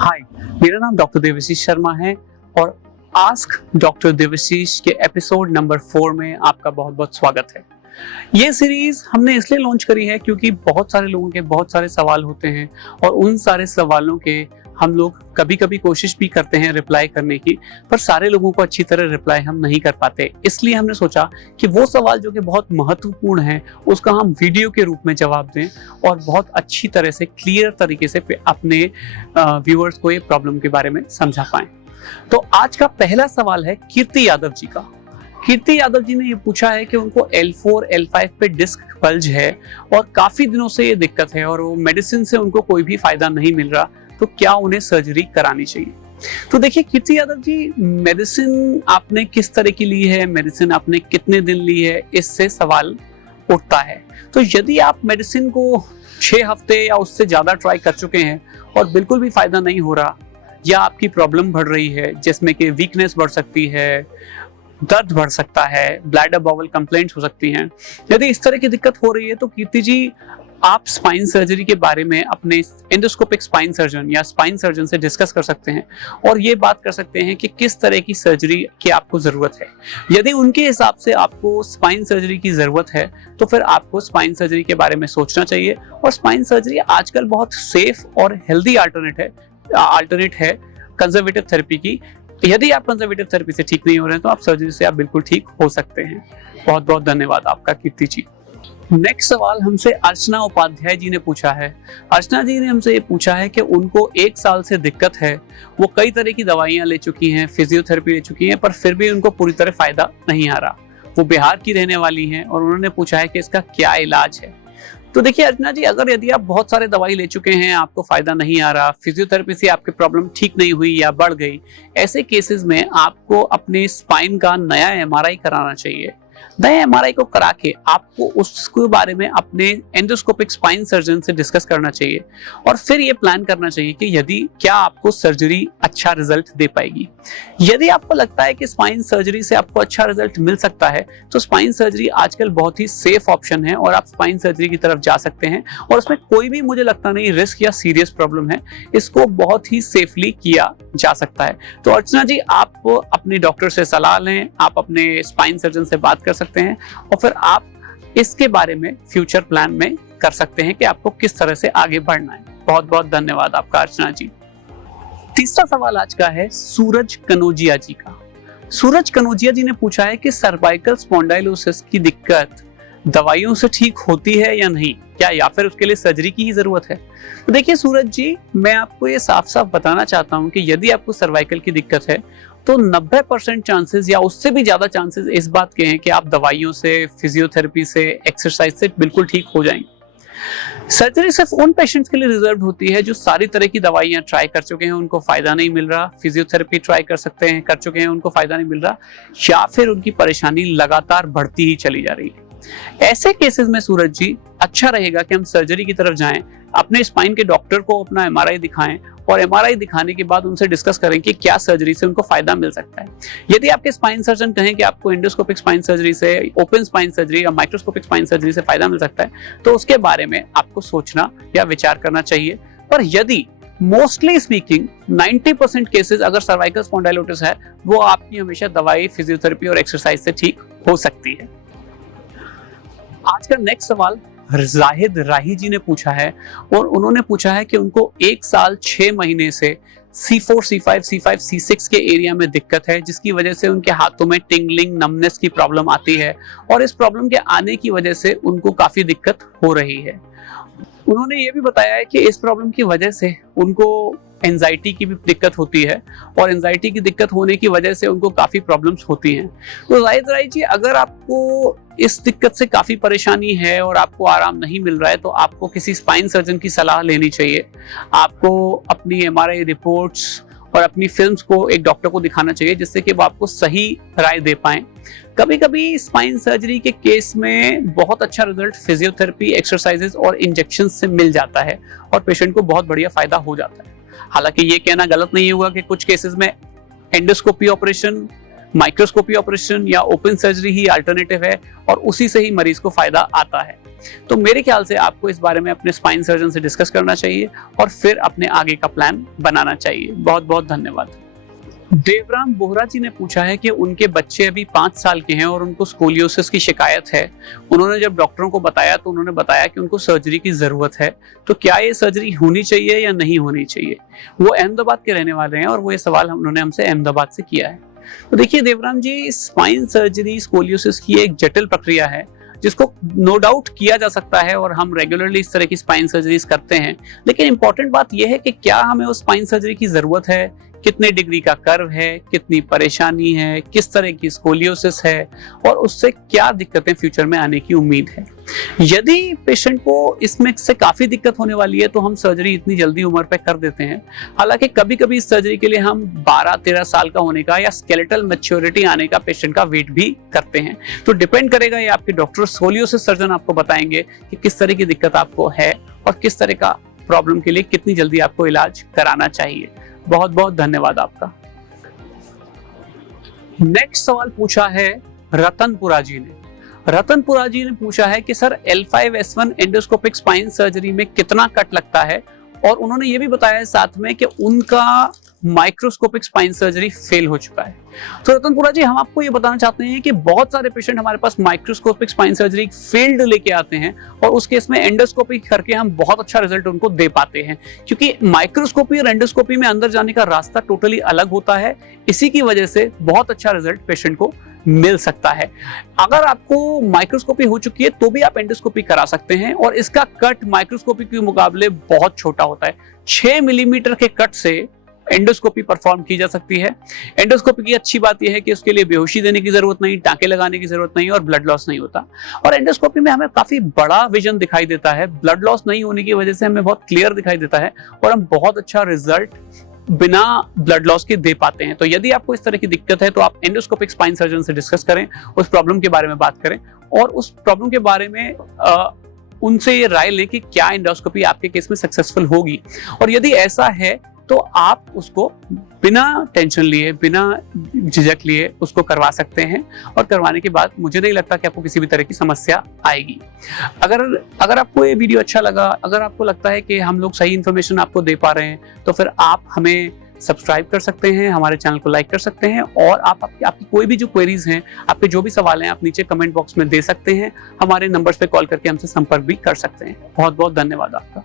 हाय, मेरा नाम डॉक्टर देवाशीष शर्मा है और आस्क डॉक्टर देवाशीष के एपिसोड नंबर 4 में आपका बहुत बहुत स्वागत है। ये सीरीज हमने इसलिए लॉन्च करी है क्योंकि बहुत सारे लोगों के बहुत सारे सवाल होते हैं और उन सारे सवालों के हम लोग कभी कभी कोशिश भी करते हैं रिप्लाई करने की, पर सारे लोगों को अच्छी तरह रिप्लाई हम नहीं कर पाते। इसलिए हमने सोचा कि वो सवाल जो कि बहुत महत्वपूर्ण है उसका हम वीडियो के रूप में जवाब दें और बहुत अच्छी तरह से क्लियर तरीके से अपने व्यूअर्स को ये प्रॉब्लम के बारे में समझा पाएं। तो आज का पहला सवाल है कीर्ति यादव जी का। कीर्ति यादव जी ने ये पूछा है कि उनको L4, L5 पे डिस्क बल्ज है और काफी दिनों से ये दिक्कत है और वो मेडिसिन से उनको कोई भी फायदा नहीं मिल रहा, तो क्या उन्हें सर्जरी करानी चाहिए? तो देखिए कीर्ति यादव जी, मेडिसिन आपने किस तरह की ली है, मेडिसिन आपने कितने दिन ली है, इससे सवाल उठता है। तो यदि आप मेडिसिन को 6 हफ्ते या उससे ज्यादा ट्राई कर चुके हैं और बिल्कुल भी फायदा नहीं हो रहा, या आपकी प्रॉब्लम बढ़ रही है जिसमें कि वीकनेस बढ़ सकती है, दर्द बढ़ सकता है, ब्लैडर बाउल कंप्लेंट्स हो सकती हैं, यदि इस तरह की दिक्कत हो रही है तो कीर्ति जी आप स्पाइन सर्जरी के बारे में अपने एंडोस्कोपिक स्पाइन सर्जन या स्पाइन सर्जन से डिस्कस कर सकते हैं और ये बात कर सकते हैं कि किस तरह की सर्जरी की आपको जरूरत है। यदि उनके हिसाब से आपको स्पाइन सर्जरी की जरूरत है तो फिर आपको स्पाइन सर्जरी के बारे में सोचना चाहिए। और स्पाइन सर्जरी आजकल बहुत सेफ और हेल्दी अल्टरनेट है कंजर्वेटिव थेरेपी की। यदि आप कंजर्वेटिव थेरेपी से ठीक नहीं हो रहे हैं तो आप सर्जरी से आप बिल्कुल ठीक हो सकते हैं। बहुत बहुत धन्यवाद आपका कीर्ति जी। नेक्स्ट सवाल हमसे अर्चना उपाध्याय जी ने पूछा है। अर्चना जी ने हमसे ये पूछा है कि उनको 1 साल से दिक्कत है, वो कई तरह की दवाइयां ले चुकी हैं, फिजियोथेरेपी ले चुकी हैं, पर फिर भी उनको पूरी तरह फायदा नहीं आ रहा। वो बिहार की रहने वाली हैं और उन्होंने पूछा है कि इसका क्या इलाज है। तो देखिए अर्चना जी, अगर यदि आप बहुत सारे दवाई ले चुके हैं, आपको फायदा नहीं आ रहा, फिजियोथेरेपी से आपकी प्रॉब्लम ठीक नहीं हुई या बढ़ गई, ऐसे केसेस में आपको अपने स्पाइन का नया MRI कराना चाहिए। नया MRI को करा के आपको उसके बारे में अपने एंडोस्कोपिक स्पाइन सर्जन से डिस्कस करना चाहिए और फिर ये प्लान करना चाहिए कि यदि क्या आपको सर्जरी अच्छा रिजल्ट दे पाएगी। यदि आपको लगता है कि स्पाइन सर्जरी से आपको अच्छा रिजल्ट मिल सकता है तो स्पाइन सर्जरी आजकल बहुत ही सेफ ऑप्शन है और आप स्पाइन सर्जरी की तरफ जा सकते हैं और उसमें कोई भी मुझे लगता नहीं रिस्क या सीरियस प्रॉब्लम है, इसको बहुत ही सेफली किया जा सकता है। तो अर्चना जी, आप अपने डॉक्टर से सलाह लें, आप अपने स्पाइन सर्जन से बात कर सकते हैं और फिर आप इसके बारे में फ्यूचर प्लान में कर सकते हैं कि आपको किस तरह से आगे बढ़ना है। बहुत बहुत धन्यवाद आपका अर्चना जी। तीसरा सवाल आज का है सूरज कनोजिया जी का। सूरज कनोजिया जी ने पूछा है कि सर्वाइकल स्पॉन्डाइलोसिस की दिक्कत दवाइयों से ठीक होती है या नहीं, क्या या फिर उसके लिए सर्जरी की ही जरूरत है? तो देखिए सूरज जी, मैं आपको ये साफ साफ बताना चाहता हूं कि यदि आपको सर्वाइकल की दिक्कत है तो 90% चांसेस या उससे भी ज्यादा चांसेस इस बात के हैं कि आप दवाइयों से, फिजियोथेरेपी से, एक्सरसाइज से बिल्कुल ठीक हो जाएंगे। सर्जरी सिर्फ उन पेशेंट्स के लिए रिजर्व होती है जो सारी तरह की दवाइयां ट्राई कर चुके हैं, उनको फायदा नहीं मिल रहा, फिजियोथेरेपी ट्राई कर चुके हैं, उनको फायदा नहीं मिल रहा, या फिर उनकी परेशानी लगातार बढ़ती ही चली जा रही है। ऐसे केसेस में सूरज जी अच्छा रहेगा कि हम सर्जरी की तरफ जाएं, अपने स्पाइन के डॉक्टर को अपना MRI दिखाएं और MRI दिखाने के बाद उनसे डिस्कस करें कि क्या सर्जरी से उनको फायदा मिल सकता है। यदि आपके स्पाइन सर्जन कहें कि आपको एंडोस्कोपिक स्पाइन सर्जरी से, ओपन स्पाइन सर्जरी या माइक्रोस्कोपिक स्पाइन सर्जरी से फायदा मिल सकता है तो उसके बारे में आपको सोचना या विचार करना चाहिए। पर यदि मोस्टली स्पीकिंग 90% केसेस अगर सर्वाइकल स्पॉन्डाइलोसिस है, वो आपकी हमेशा दवाई, फिजियोथेरेपी और एक्सरसाइज से ठीक हो सकती है। आज का नेक्स्ट सवाल जाहिद राही जी ने पूछा है और उन्होंने पूछा है कि उनको 1 साल 6 महीने से C4, C5, C6 के एरिया में दिक्कत है, जिसकी वजह से उनके हाथों में टिंगलिंग, नमनेस की प्रॉब्लम आती है और इस प्रॉब्लम के आने की वजह से उनको काफी दिक्कत हो रही है। उन्होंने ये भी बताया है कि इस प्रॉब्लम की वजह से उनको एंजाइटी की भी दिक्कत होती है और एंजाइटी की दिक्कत होने की वजह से उनको काफी प्रॉब्लम्स होती हैं। तो जाहिद राय जी, अगर आपको इस दिक्कत से काफी परेशानी है और आपको आराम नहीं मिल रहा है तो आपको किसी स्पाइन सर्जन की सलाह लेनी चाहिए। आपको अपनी MRI रिपोर्ट्स और अपनी फिल्म्स को एक डॉक्टर को दिखाना चाहिए जिससे कि वो आपको सही राय दे पाएं। कभी कभी स्पाइन सर्जरी के केस में बहुत अच्छा रिजल्ट फिजियोथेरेपी, एक्सरसाइजेस और इंजेक्शन से मिल जाता है और पेशेंट को बहुत बढ़िया फायदा हो जाता है। हालांकि ये कहना गलत नहीं होगा कि कुछ केसेस में एंडोस्कोपी ऑपरेशन माइक्रोस्कोपी ऑपरेशन या ओपन सर्जरी ही अल्टरनेटिव है और उसी से ही मरीज को फायदा आता है। तो मेरे ख्याल से आपको इस बारे में अपने स्पाइन सर्जन से डिस्कस करना चाहिए और फिर अपने आगे का प्लान बनाना चाहिए। बहुत बहुत धन्यवाद। देवराम बोहरा जी ने पूछा है कि उनके बच्चे अभी 5 साल के हैं और उनको स्कोलियोसिस की शिकायत है। उन्होंने जब डॉक्टरों को बताया तो उन्होंने बताया कि उनको सर्जरी की जरूरत है, तो क्या ये सर्जरी होनी चाहिए या नहीं होनी चाहिए? वो अहमदाबाद के रहने वाले हैं और वो ये सवाल उन्होंने हमसे अहमदाबाद से किया है। तो देखिए देवराम जी, स्पाइन सर्जरी स्कोलियोसिस की एक जटिल प्रक्रिया है जिसको नो डाउट किया जा सकता है और हम रेगुलरली इस तरह की स्पाइन सर्जरीज करते हैं। लेकिन इंपॉर्टेंट बात यह है कि क्या हमें उस स्पाइन सर्जरी की जरूरत है, कितने डिग्री का कर्व है, कितनी परेशानी है, किस तरह की स्कोलियोसिस है और उससे क्या दिक्कतें फ्यूचर में आने की उम्मीद है। यदि पेशेंट को इसमें से काफी दिक्कत होने वाली है तो हम सर्जरी इतनी जल्दी उम्र पे कर देते हैं। हालांकि कभी कभी इस सर्जरी के लिए हम 12-13 साल का होने का या स्केलेटल मैच्योरिटी आने का पेशेंट का वेट भी करते हैं। तो डिपेंड करेगा, ये आपके डॉक्टर स्कोलियोसिस सर्जन आपको बताएंगे कि किस तरह की दिक्कत आपको है और किस तरह का प्रॉब्लम के लिए कितनी जल्दी आपको इलाज कराना चाहिए। बहुत बहुत धन्यवाद आपका। नेक्स्ट सवाल पूछा है रतनपुरा जी ने। रतनपुरा जी ने पूछा है कि sir L5-S1 endoscopic spine surgery में कितना कट लगता है, और उन्होंने ये भी बताया है साथ में कि उनका माइक्रोस्कोपिक स्पाइन सर्जरी फेल हो चुका है। तो रतनपुरा जी, हम आपको ये बताना चाहते हैं कि बहुत सारे पेशेंट हमारे पास माइक्रोस्कोपिक स्पाइन सर्जरी फेल्ड लेके आते हैं और उस केस में एंडोस्कोपी करके हम बहुत अच्छा रिजल्ट उनको दे पाते हैं, क्योंकि माइक्रोस्कोपी और एंडोस्कोपी में अंदर जाने का रास्ता टोटली अलग होता है। इसी की वजह से बहुत अच्छा रिजल्ट पेशेंट को मिल सकता है। अगर आपको माइक्रोस्कोपी हो चुकी है तो भी आप एंडोस्कोपी करा सकते हैं और इसका कट माइक्रोस्कोपी के मुकाबले बहुत छोटा होता है। 6 मिलीमीटर के कट से एंडोस्कोपी परफॉर्म की जा सकती है। एंडोस्कोपी की अच्छी बात यह है कि उसके लिए बेहोशी देने की जरूरत नहीं, टांके लगाने की जरूरत नहीं और ब्लड लॉस नहीं होता। और एंडोस्कोपी में हमें काफी बड़ा विजन दिखाई देता है, ब्लड लॉस नहीं होने की वजह से हमें बहुत क्लियर दिखाई देता है और हम बहुत अच्छा रिजल्ट बिना ब्लड लॉस के दे पाते हैं। तो यदि आपको इस तरह की दिक्कत है तो आप एंडोस्कोपिक स्पाइन सर्जन से डिस्कस करें, उस प्रॉब्लम के बारे में बात करें और उस प्रॉब्लम के बारे में उनसे ये राय लें कि क्या एंडोस्कोपी आपके केस में सक्सेसफुल होगी। और यदि ऐसा है तो आप उसको बिना टेंशन लिए, बिना झिझक लिए उसको करवा सकते हैं और करवाने के बाद मुझे नहीं लगता कि आपको किसी भी तरह की समस्या आएगी। अगर आपको ये वीडियो अच्छा लगा, अगर आपको लगता है कि हम लोग सही इन्फॉर्मेशन आपको दे पा रहे हैं, तो फिर आप हमें सब्सक्राइब कर सकते हैं, हमारे चैनल को लाइक कर सकते हैं और आप आपकी कोई भी जो क्वेरीज हैं, आपके जो भी सवाल हैं, आप नीचे कमेंट बॉक्स में दे सकते हैं। हमारे नंबर्स पे कॉल करके हमसे संपर्क भी कर सकते हैं। बहुत बहुत धन्यवाद आपका।